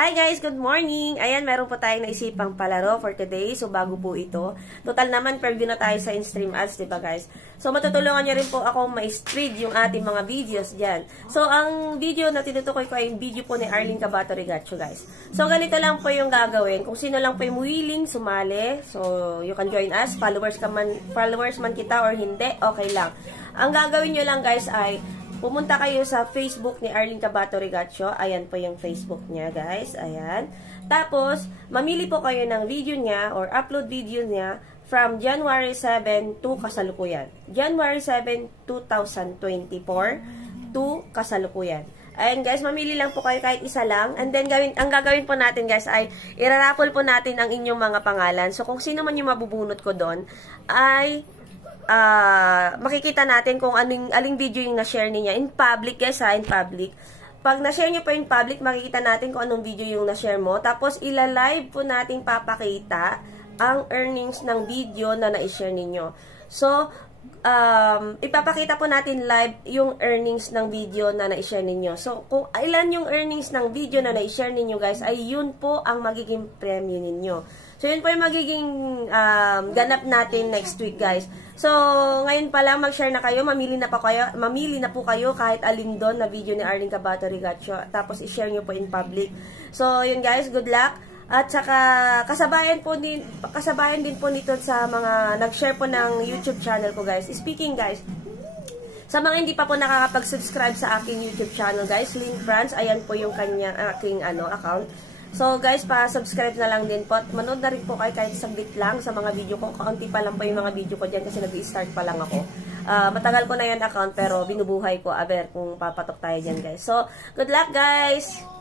Hi guys, good morning! Ayan, meron po tayong naisipang palaro for today. So, bago po ito. Total naman, preview na tayo sa in-stream ads, diba guys? So, matutulungan nyo rin po ako ma-stream yung ating mga videos dyan. So, ang video na tinutukoy ko ay yung video po ni Arlene Cabato Regacho, guys. So, ganito lang po yung gagawin. Kung sino lang po yung willing sumali, so, you can join us. Followers man kita or hindi, okay lang. Ang gagawin nyo lang guys ay pumunta kayo sa Facebook ni Arlene Cabato Regacho. Ayan po yung Facebook niya, guys. Ayan. Tapos, mamili po kayo ng video niya or upload video niya from January 7 to kasalukuyan. January 7, 2024 to kasalukuyan. Ayan, guys. Mamili lang po kayo kahit isa lang. And then, ang gagawin po natin, guys, ay iraraffle po natin ang inyong mga pangalan. So, kung sino man yung mabubunot ko doon, ay makikita natin kung aling video yung na-share niya in public, guys, in public. Pag na-share nyo po in public, makikita natin kung anong video yung na-share mo. Tapos, ila-live po natin papakita ang earnings ng video na na-share ninyo. So, ipapakita po natin live yung earnings ng video na na-share ninyo. So, kung ilan yung earnings ng video na na-share ninyo, guys, ay yun po ang magiging premyo ninyo. So, yun po yung magiging ganap natin next week, guys. So, ngayon pa lang, mag-share na kayo. Mamili na po kayo kahit alin doon na video ni Arlene Cabato Regacho. Tapos, i-share nyo po in public. So, yun guys, good luck. At saka, kasabayan din po nito sa mga nag-share po ng YouTube channel ko, guys. Speaking, guys, sa mga hindi pa po nakakapag-subscribe sa aking YouTube channel, guys, Lynn France, ayan po yung aking account. So, guys, pa-subscribe na lang din po. Manood na rin po kayo kahit saglit lang sa mga video ko. Kaunti pa lang po yung mga video ko dyan kasi nag-i-start pa lang ako. Matagal ko na yan account pero binubuhay ko. Aber, kung papatok tayo dyan, guys. So, good luck, guys!